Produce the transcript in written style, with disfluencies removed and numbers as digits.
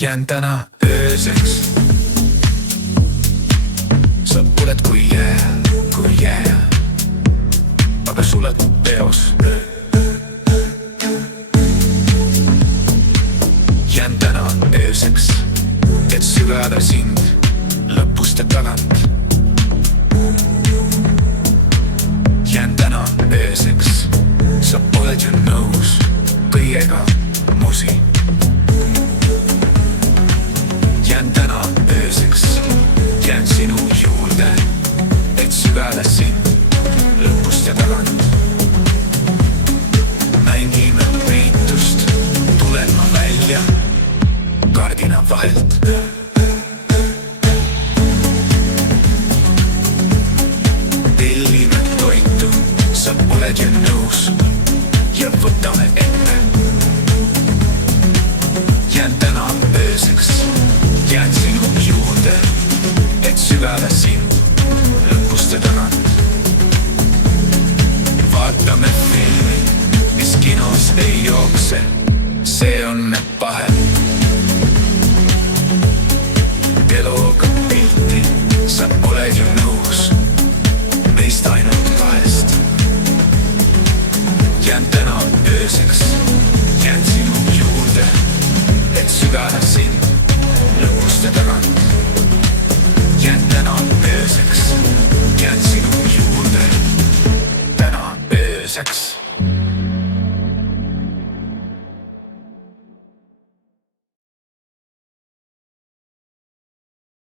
Jään täna ööseks. Sa oled kui jää, aga sulad peos. Jään täna ööseks, et sügada sind lõpuste tagant. Jään täna ööseks, sa oled ju nõus kõigega, musi. Jään täna ööseks, jään sinu juurde, et sügada sind lõpuste tagant. Mängime peitust, tulen välja, kardina vahelt. Tellime toitu, sa oled ju nõus ja võtame ette. Jään täna ööseks, jään sinu juurde, et sügada sind lõpuste tagant. Vaatame filmi, mis kinos ei jookse, see on pahe. Teloga pilti, sa oled ju nõus, meist ainult kahest. Jään täna ööseks, jään sinu juurde, et sügada sind lõpuste tagant. Jään täna ööseks, jään sinu juurde, täna ööseks.